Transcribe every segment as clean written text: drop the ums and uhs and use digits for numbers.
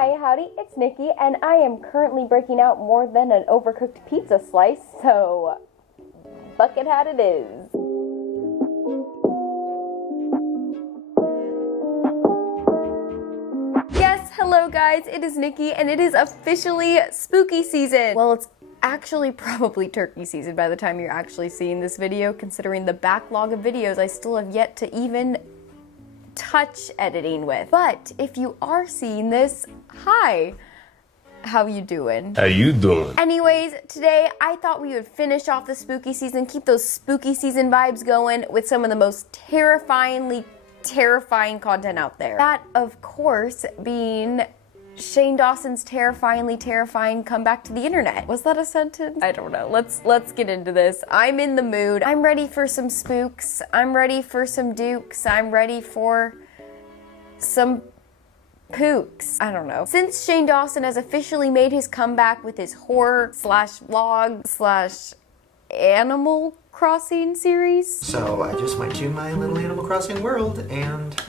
Hi, howdy, it's Nikki, and I am currently breaking out more than an overcooked pizza slice, so bucket hat it is. Yes, hello guys, it is Nikki, and it is officially spooky season. Well, it's actually probably turkey season by the time you're actually seeing this video, considering the backlog of videos I still have yet to even touch editing with. But if you are seeing this, hi, how you doing? How you doing? Anyways, today I thought we would finish off the spooky season, keep those spooky season vibes going with some of the most terrifying content out there. That, of course, being Shane Dawson's terrifying comeback to the internet. Was that a sentence? I don't know. Let's get into this. I'm in the mood. I'm ready for some spooks. I'm ready for some dukes. I'm ready for some pooks. I don't know. Since Shane Dawson has officially made his comeback with his horror slash vlog slash Animal Crossing series. So I just went to my little Animal Crossing world and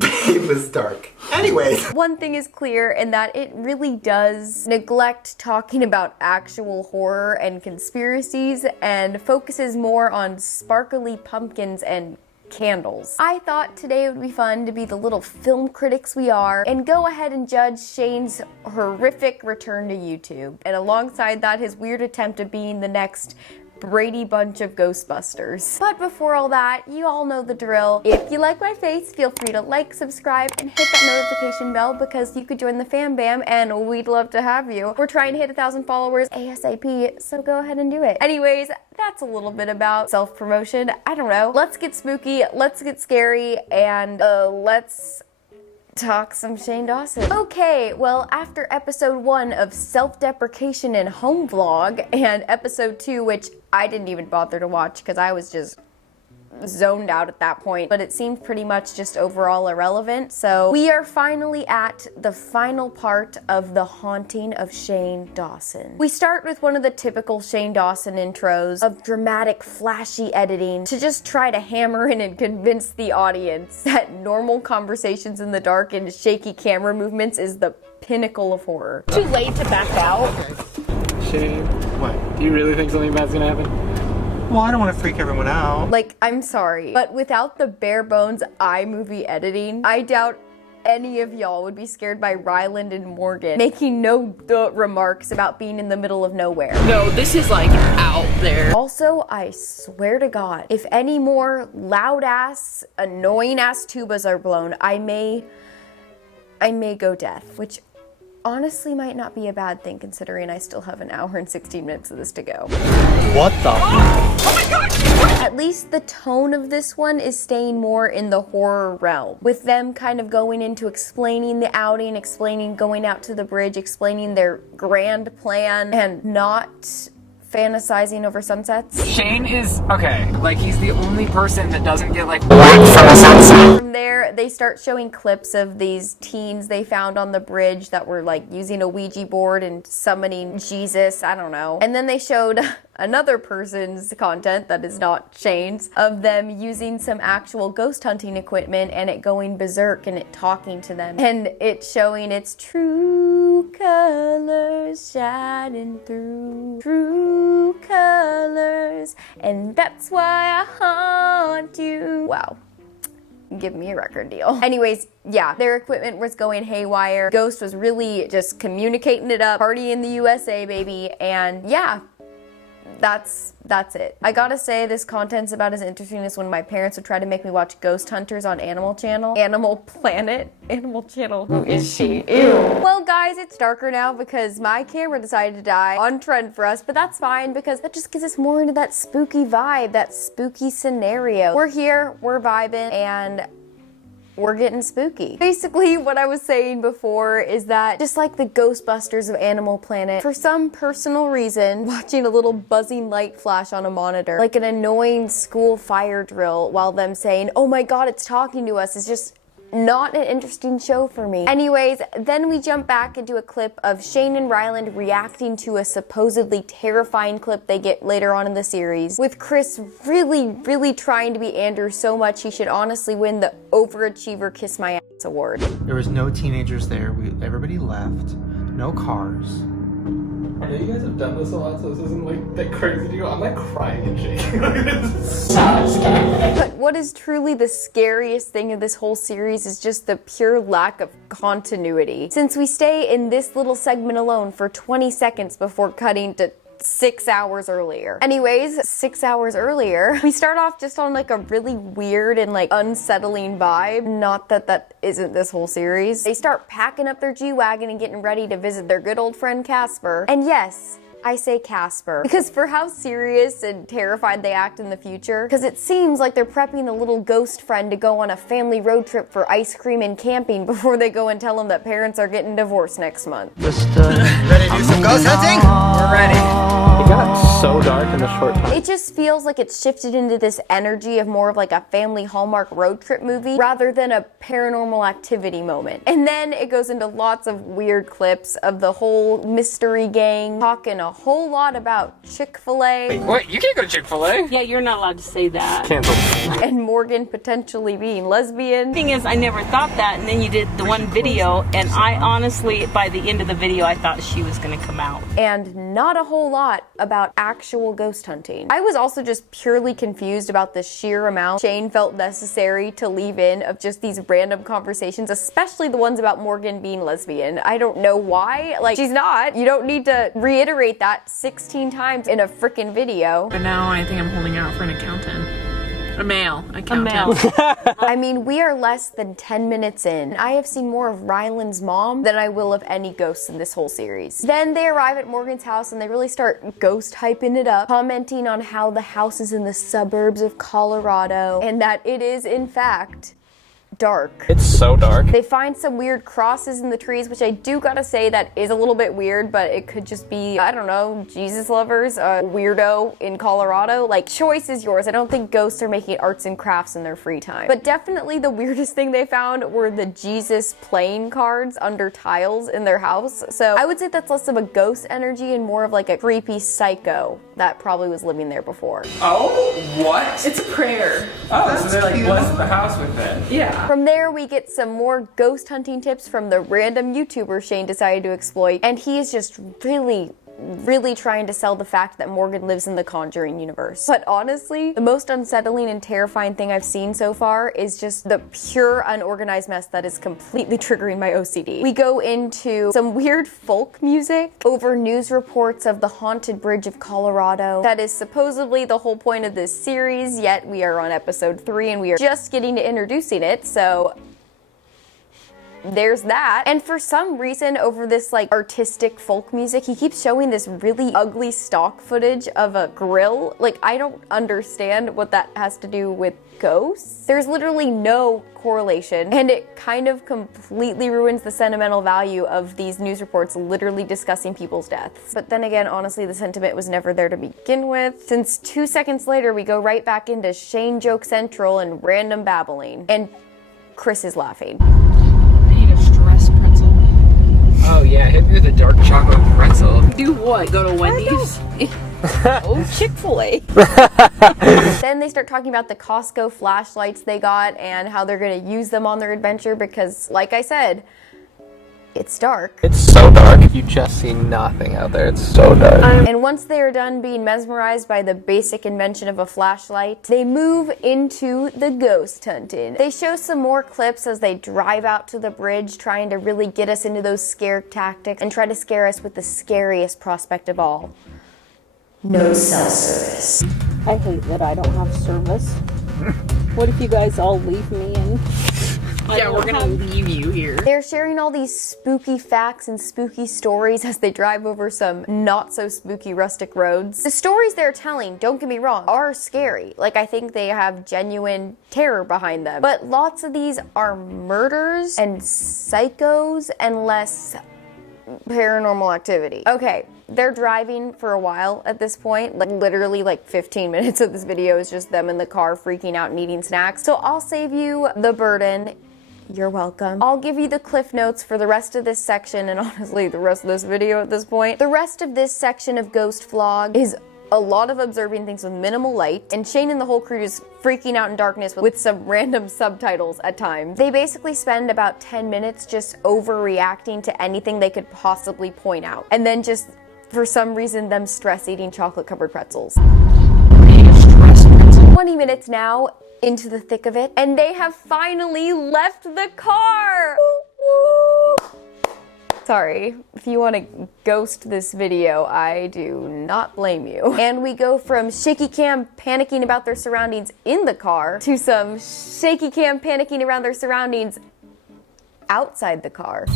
it was dark. Anyways. One thing is clear, and that it really does neglect talking about actual horror and conspiracies and focuses more on sparkly pumpkins and candles. I thought today would be fun to be the little film critics we are and go ahead and judge Shane's horrific return to YouTube. And alongside that, his weird attempt at being the next Brady Bunch of Ghostbusters. But before all that, you all know the drill. If you like my face, feel free to like, subscribe, and hit that notification bell because you could join the fam bam and we'd love to have you. We're trying to hit 1,000 followers ASAP, so go ahead and do it. Anyways, that's a little bit about self-promotion. I don't know. Let's get spooky, let's get scary, and let's talk some Shane Dawson. Okay, well, after episode 1 of self-deprecation and home vlog, and episode 2, which I didn't even bother to watch because I was just zoned out at that point, but it seemed pretty much just overall irrelevant. So we are finally at the final part of the haunting of Shane Dawson. We start with one of the typical Shane Dawson intros of dramatic, flashy editing to just try to hammer in and convince the audience that normal conversations in the dark and shaky camera movements is the pinnacle of horror. Too late to back out. Okay. Shane, what? Do you really think something bad's gonna happen? Well, I don't want to freak everyone out. Like, I'm sorry, but without the bare bones iMovie editing, I doubt any of y'all would be scared by Ryland and Morgan making no remarks about being in the middle of nowhere. No, this is like out there. Also, I swear to God, if any more loud ass, annoying ass tubas are blown, I may go deaf, which honestly might not be a bad thing considering I still have an hour and 16 minutes of this to go. What the? Oh my god! At least the tone of this one is staying more in the horror realm, with them kind of going into explaining the outing, explaining going out to the bridge, explaining their grand plan, and not fantasizing over sunsets. Shane is, okay, like he's the only person that doesn't get like whacked from a sunset. From there, they start showing clips of these teens they found on the bridge that were like using a Ouija board and summoning Jesus, I don't know. And then they showed another person's content that is not Shane's of them using some actual ghost hunting equipment and it going berserk and it talking to them. And it showing its true colors shining through. True colors, and that's why I haunt you. Wow. Give me a record deal. Anyways, yeah, their equipment was going haywire. Ghost was really just communicating it up. Party in the USA, baby. And yeah, that's it. I gotta say, this content's about as interesting as when my parents would try to make me watch Ghost Hunters on Animal Channel. Animal Planet? Animal Channel, who is she? Ew. Well guys, it's darker now because my camera decided to die. On trend for us, but that's fine because that just gets us more into that spooky vibe, that spooky scenario. We're here, we're vibing, and we're getting spooky. Basically, what I was saying before is that just like the Ghostbusters of Animal Planet, for some personal reason, watching a little buzzing light flash on a monitor, like an annoying school fire drill while them saying, oh my god, it's talking to us, is just not an interesting show for me. Anyways, then we jump back into a clip of Shane and Ryland reacting to a supposedly terrifying clip they get later on in the series, with Chris really trying to be Andrew so much he should honestly win the Overachiever Kiss My Ass award. There was no teenagers there. Everybody left. No cars. I know you guys have done this a lot, so this isn't like that crazy to you. I'm like crying and shaking. But what is truly the scariest thing of this whole series is just the pure lack of continuity. Since we stay in this little segment alone for 20 seconds before cutting to 6 hours earlier. Anyways, 6 hours earlier, we start off just on like a really weird and like unsettling vibe. Not that that isn't this whole series. They start packing up their G-Wagon and getting ready to visit their good old friend Casper. And yes, I say Casper, because for how serious and terrified they act in the future, because it seems like they're prepping the little ghost friend to go on a family road trip for ice cream and camping before they go and tell him that parents are getting divorced next month. Just ready to do some ghost hunting? We're ready. It got so dark in a short time. It just feels like it's shifted into this energy of more of like a family Hallmark road trip movie rather than a paranormal activity moment. And then it goes into lots of weird clips of the whole mystery gang talking a whole lot about Chick-fil-A What? You can't go to Chick-fil-A? Yeah, you're not allowed to say that. Cancel. and Morgan potentially being lesbian. Thing is, I never thought that, and then you did the one video, and I honestly, by the end of the video, I thought she was gonna come out. And not a whole lot about actual ghost hunting. I was also just purely confused about the sheer amount Shane felt necessary to leave in of just these random conversations, especially the ones about Morgan being lesbian. I don't know why. Like, she's not. You don't need to reiterate that 16 times in a freaking video. But now I think I'm holding out for an accountant. A male accountant. I mean, we are less than 10 minutes in. I have seen more of Ryland's mom than I will of any ghosts in this whole series. Then they arrive at Morgan's house and they really start ghost hyping it up, commenting on how the house is in the suburbs of Colorado and that it is, in fact, dark. It's so dark. They find some weird crosses in the trees, which I do gotta say that is a little bit weird, but it could just be, I don't know, Jesus lovers, a weirdo in Colorado. Like, choice is yours. I don't think ghosts are making arts and crafts in their free time. But definitely the weirdest thing they found were the Jesus playing cards under tiles in their house. So I would say that's less of a ghost energy and more of like a creepy psycho that probably was living there before. Oh, what? It's a prayer. Oh, so they're like blessing the house with it. Yeah. From there, we get some more ghost hunting tips from the random YouTuber Shane decided to exploit, and he is just really trying to sell the fact that Morgan lives in the Conjuring universe. But honestly, the most unsettling and terrifying thing I've seen so far is just the pure unorganized mess that is completely triggering my OCD. We go into some weird folk music over news reports of the haunted bridge of Colorado. That is supposedly the whole point of this series, yet we are on episode 3 and we are just getting to introducing it, so there's that. And for some reason, over this like artistic folk music, he keeps showing this really ugly stock footage of a grill. Like, I don't understand what that has to do with ghosts. There's literally no correlation, and it kind of completely ruins the sentimental value of these news reports literally discussing people's deaths. But then again, honestly, the sentiment was never there to begin with, since 2 seconds later, we go right back into Shane Joke Central and random babbling. And Chris is laughing. Oh yeah, hit me with a dark chocolate pretzel. Do what? Go to Wendy's? Oh, Chick-fil-A. Then they start talking about the Costco flashlights they got and how they're gonna use them on their adventure because, like I said, it's dark. It's so dark. You just see nothing out there. It's so dark. And once they are done being mesmerized by the basic invention of a flashlight, they move into the ghost hunting. They show some more clips as they drive out to the bridge, trying to really get us into those scare tactics and try to scare us with the scariest prospect of all. No cell service. I hate that I don't have service. What if you guys all leave me and Yeah, we're gonna leave you here. They're sharing all these spooky facts and spooky stories as they drive over some not so spooky rustic roads. The stories they're telling, don't get me wrong, are scary. Like, I think they have genuine terror behind them. But lots of these are murders and psychos and less paranormal activity. Okay, they're driving for a while at this point. Like, literally like 15 minutes of this video is just them in the car freaking out and eating snacks. So I'll save you the burden You're welcome. I'll give you the cliff notes for the rest of this section and honestly the rest of this video at this point. The rest of this section of Ghost Vlog is a lot of observing things with minimal light, and Shane and the whole crew just freaking out in darkness with some random subtitles at times. They basically spend about 10 minutes just overreacting to anything they could possibly point out, and then just for some reason them stress eating chocolate covered pretzels. 20 minutes now into the thick of it, and they have finally left the car. Sorry, if you want to ghost this video, I do not blame you. And we go from shaky cam panicking about their surroundings in the car to some shaky cam panicking around their surroundings outside the car.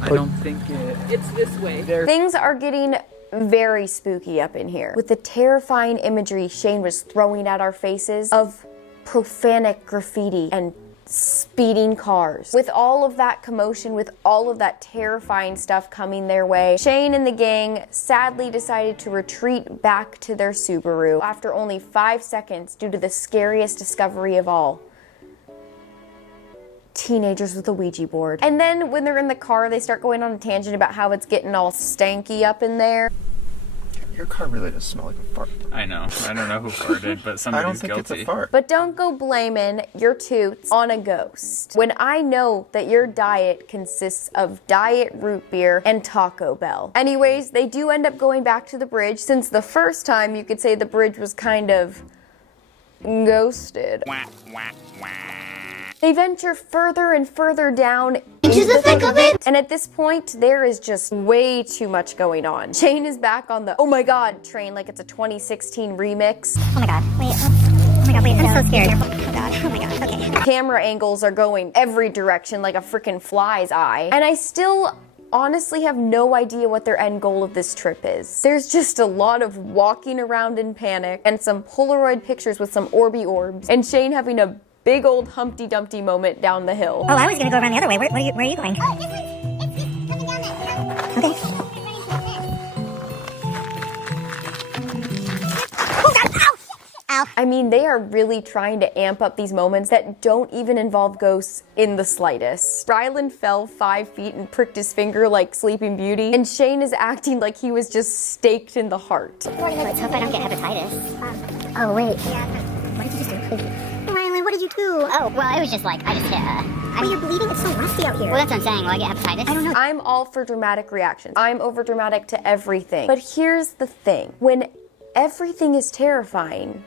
I don't think It's this way. Things are getting very spooky up in here, with the terrifying imagery Shane was throwing at our faces of profanic graffiti and speeding cars. With all of that commotion, with all of that terrifying stuff coming their way, Shane and the gang sadly decided to retreat back to their Subaru after only 5 seconds due to the scariest discovery of all. Teenagers with a Ouija board. And then when they're in the car, they start going on a tangent about how it's getting all stanky up in there. Your car really does smell like a fart. I know. I don't know who farted, but I somebody's don't think guilty. it's a fart. But don't go blaming your toots on a ghost when I know that your diet consists of diet root beer and Taco Bell. Anyways, they do end up going back to the bridge, since the first time you could say the bridge was kind of ghosted. They venture further and further down into the thick of it. And at this point, there is just way too much going on. Shane is back on the oh my god train like it's a 2016 remix. Oh my god, wait. Oh my god, wait, I'm so scared. Oh god, oh my god, okay. Camera angles are going every direction like a freaking fly's eye. And I still honestly have no idea what their end goal of this trip is. There's just a lot of walking around in panic and some Polaroid pictures with some Orby orbs and Shane having a big old Humpty Dumpty moment down the hill. Oh, I was gonna go around the other way. Where are you going? Oh, this way. It's coming down that hill. Okay. Oh god, ow! Ow. I mean, they are really trying to amp up these moments that don't even involve ghosts in the slightest. Ryland fell 5 feet and pricked his finger like Sleeping Beauty, and Shane is acting like he was just staked in the heart. Let's hope I don't get hepatitis. Oh, wait. What did you just do? Ryland, what did you do? Oh, well, I was just like, I just hit well, you're bleeding? It's so rusty out here. Well, that's what I'm saying. Will I get hepatitis? I don't know. I'm all for dramatic reactions. I'm over dramatic to everything. But here's the thing. When everything is terrifying,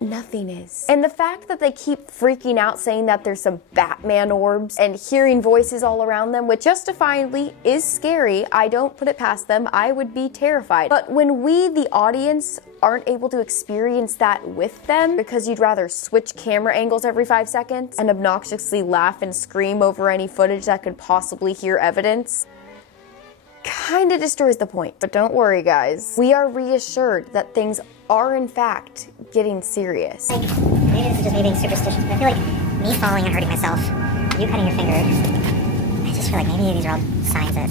nothing is. And the fact that they keep freaking out saying that there's some Batman orbs and hearing voices all around them, which justifiably is scary, I don't put it past them, I would be terrified. But when we, the audience, aren't able to experience that with them because you'd rather switch camera angles every 5 seconds and obnoxiously laugh and scream over any footage that could possibly hear evidence, kinda destroys the point. But don't worry guys, we are reassured that things are in fact getting serious. Like, maybe this is just me being superstitious, but I feel like me falling and hurting myself, you cutting your finger, I just feel like maybe these are all signs that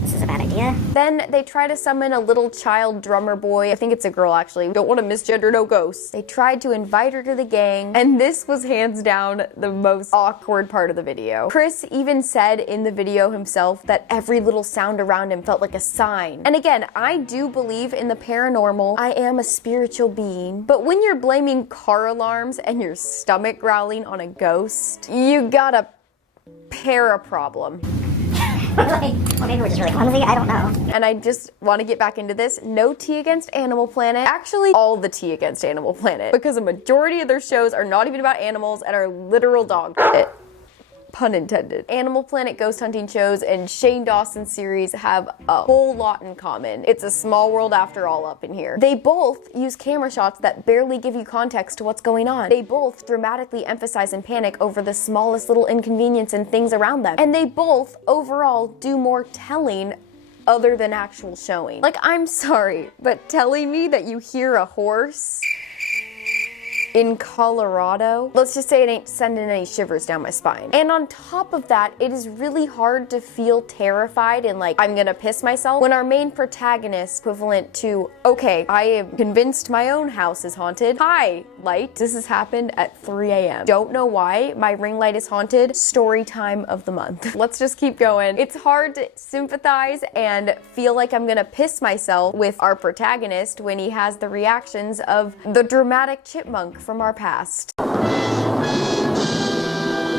this is a bad idea. Then they try to summon a little child drummer boy. I think it's a girl actually. Don't want to misgender no ghosts. They tried to invite her to the gang, and this was hands down the most awkward part of the video. Chris even said in the video himself that every little sound around him felt like a sign. And again, I do believe in the paranormal. I am a spiritual being. But when you're blaming car alarms and your stomach growling on a ghost, you got a para-problem. Well, maybe we're just really clumsy, I don't know. And I just want to get back into this. No tea against Animal Planet. Actually, all the tea against Animal Planet. Because a majority of their shows are not even about animals and are literal dog shit. Pun intended. Animal Planet ghost hunting shows and Shane Dawson's series have a whole lot in common. It's a small world after all up in here. They both use camera shots that barely give you context to what's going on. They both dramatically emphasize and panic over the smallest little inconvenience and things around them. And they both, overall, do more telling other than actual showing. Like, I'm sorry, but telling me that you hear a horse in Colorado. Let's just say it ain't sending any shivers down my spine. And on top of that, it is really hard to feel terrified and like I'm gonna piss myself when our main protagonist, equivalent to, okay, I am convinced my own house is haunted. Hi, light. This has happened at 3 a.m. Don't know why my ring light is haunted. Story time of the month. Let's just keep going. It's hard to sympathize and feel like I'm gonna piss myself with our protagonist when he has the reactions of the dramatic chipmunk from our past.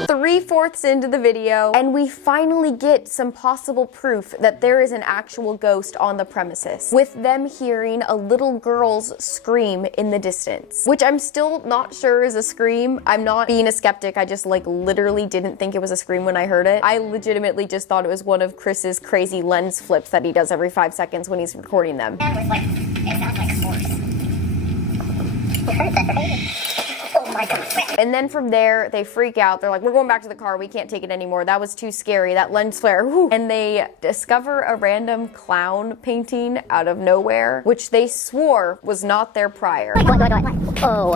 3/4 into the video, and we finally get some possible proof that there is an actual ghost on the premises, with them hearing a little girl's scream in the distance, which I'm still not sure is a scream. I'm not being a skeptic, I just like literally didn't think it was a scream when I heard it. I legitimately just thought it was one of Chris's crazy lens flips that he does every 5 seconds when he's recording them. It sounds like a horse. You heard that, right? Oh my god. And then from there, they freak out. They're like, we're going back to the car. We can't take it anymore. That was too scary. That lens flare. Whew. And they discover a random clown painting out of nowhere, which they swore was not there prior. What? Oh.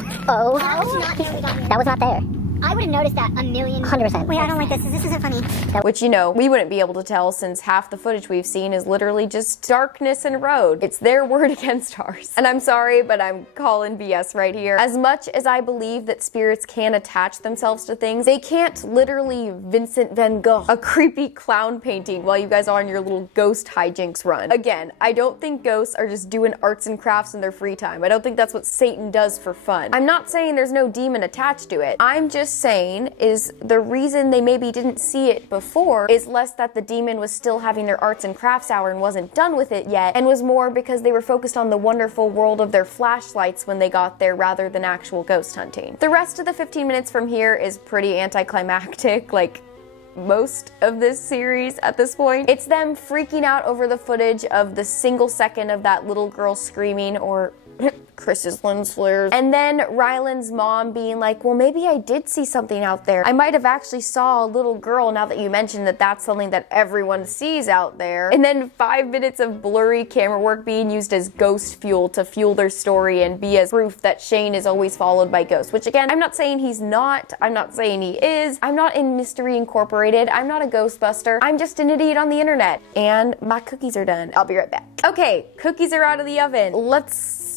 That was not there. I would have noticed that 1,000,000%. Wait, I don't like this. This isn't funny. Which, you know, we wouldn't be able to tell since half the footage we've seen is literally just darkness and road. It's their word against ours. And I'm sorry, but I'm calling BS right here. As much as I believe that spirits can attach themselves to things, they can't literally Vincent van Gogh a creepy clown painting while you guys are on your little ghost hijinks run. Again, I don't think ghosts are just doing arts and crafts in their free time. I don't think that's what Satan does for fun. I'm not saying there's no demon attached to it. I'm just saying is the reason they maybe didn't see it before is less that the demon was still having their arts and crafts hour and wasn't done with it yet, and was more because they were focused on the wonderful world of their flashlights when they got there rather than actual ghost hunting. The rest of the 15 minutes from here is pretty anticlimactic, like most of this series at this point. It's them freaking out over the footage of the single second of that little girl screaming, or Chris's lens flares. And then Ryland's mom being like, well, maybe I did see something out there. I might have actually saw a little girl now that you mentioned that that's something that everyone sees out there. And then 5 minutes of blurry camera work being used as ghost fuel to fuel their story and be as proof that Shane is always followed by ghosts. Which again, I'm not saying he's not. I'm not saying he is. I'm not in Mystery Incorporated. I'm not a Ghostbuster. I'm just an idiot on the internet. And my cookies are done. I'll be right back. Okay, cookies are out of the oven. Let's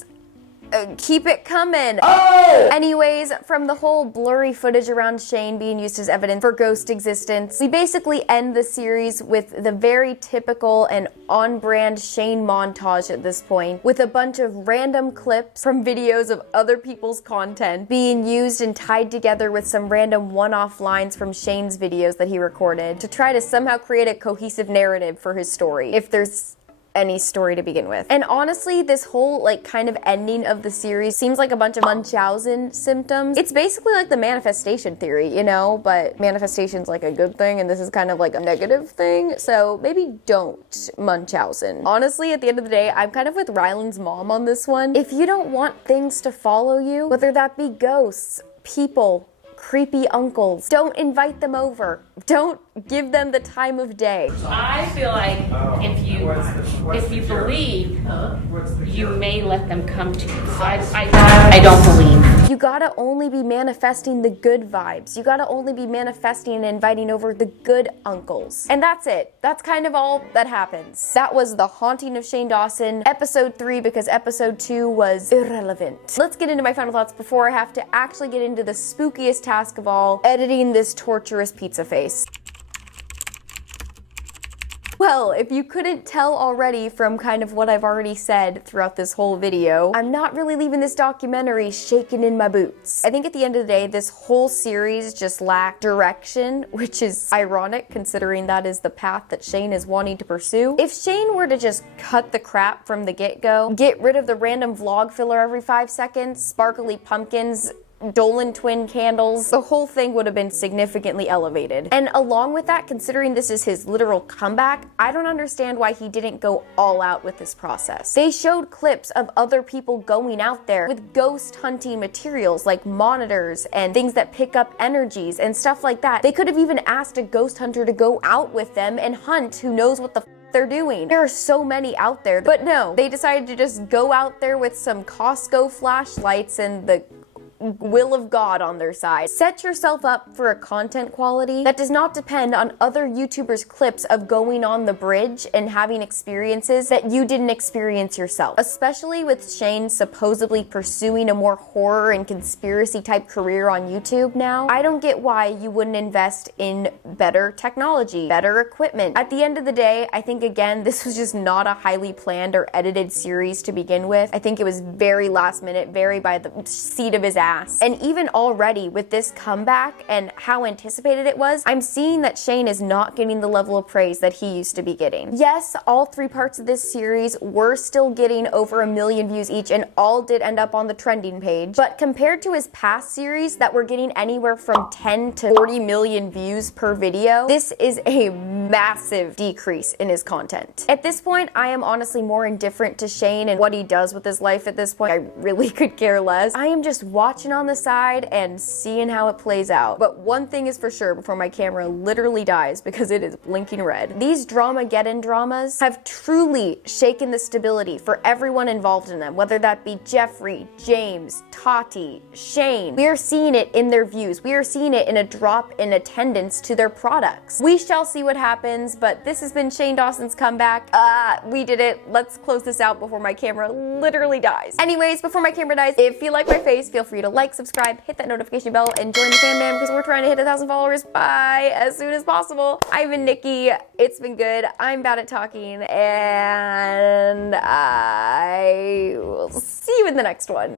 keep it coming. Oh! Anyways, from the whole blurry footage around Shane being used as evidence for ghost existence, we basically end the series with the very typical and on-brand Shane montage at this point, with a bunch of random clips from videos of other people's content being used and tied together with some random one-off lines from Shane's videos that he recorded to try to somehow create a cohesive narrative for his story, if there's any story to begin with. And honestly, this whole like kind of ending of the series seems like a bunch of Munchausen symptoms. It's basically like the manifestation theory, you know, but manifestation's like a good thing and this is kind of like a negative thing, so maybe don't Munchausen. Honestly, at the end of the day, I'm kind of with Ryland's mom on this one. If you don't want things to follow you, whether that be ghosts, people, creepy uncles, don't invite them over. Don't give them the time of day. I feel like if you believe, you may let them come to you. So I don't believe. You gotta only be manifesting the good vibes. You gotta only be manifesting and inviting over the good uncles. And that's it. That's kind of all that happens. That was The Haunting of Shane Dawson, episode 3, because episode 2 was irrelevant. Let's get into my final thoughts before I have to actually get into the spookiest task of all, editing this torturous pizza face. Well, if you couldn't tell already from kind of what I've already said throughout this whole video, I'm not really leaving this documentary shaking in my boots. I think at the end of the day, this whole series just lacked direction, which is ironic considering that is the path that Shane is wanting to pursue. If Shane were to just cut the crap from the get-go, get rid of the random vlog filler every 5 seconds, sparkly pumpkins, Dolan twin candles, the whole thing would have been significantly elevated. And along with that, considering this is his literal comeback, I don't understand why he didn't go all out with this process. They showed clips of other people going out there with ghost hunting materials like monitors and things that pick up energies and stuff like that. They could have even asked a ghost hunter to go out with them and hunt who knows what the they're doing. There are so many out there, but no, they decided to just go out there with some Costco flashlights and the will of God on their side. Set yourself up for a content quality that does not depend on other YouTubers' clips of going on the bridge and having experiences that you didn't experience yourself. Especially with Shane supposedly pursuing a more horror and conspiracy type career on YouTube now, I don't get why you wouldn't invest in better technology, better equipment. At the end of the day, I think again, this was just not a highly planned or edited series to begin with. I think it was very last minute, very by the seat of his ass. And even already with this comeback and how anticipated it was, I'm seeing that Shane is not getting the level of praise that he used to be getting. Yes, all 3 parts of this series were still getting over 1 million views each and all did end up on the trending page, but compared to his past series that were getting anywhere from 10 to 40 million views per video, this is a massive decrease in his content. At this point, I am honestly more indifferent to Shane and what he does with his life at this point. I really could care less. I am just watching on the side and seeing how it plays out. But one thing is for sure before my camera literally dies because it is blinking red. These Dramageddon dramas have truly shaken the stability for everyone involved in them, whether that be Jeffrey, James, Tati, Shane. We are seeing it in their views. We are seeing it in a drop in attendance to their products. We shall see what happens, but this has been Shane Dawson's comeback. We did it. Let's close this out before my camera literally dies. Anyways, before my camera dies, if you like my face, feel free to like, subscribe, hit that notification bell, and join the fam because we're trying to hit 1,000 followers by as soon as possible. I've been Nikki. It's been good. I'm bad at talking, and I will see you in the next one.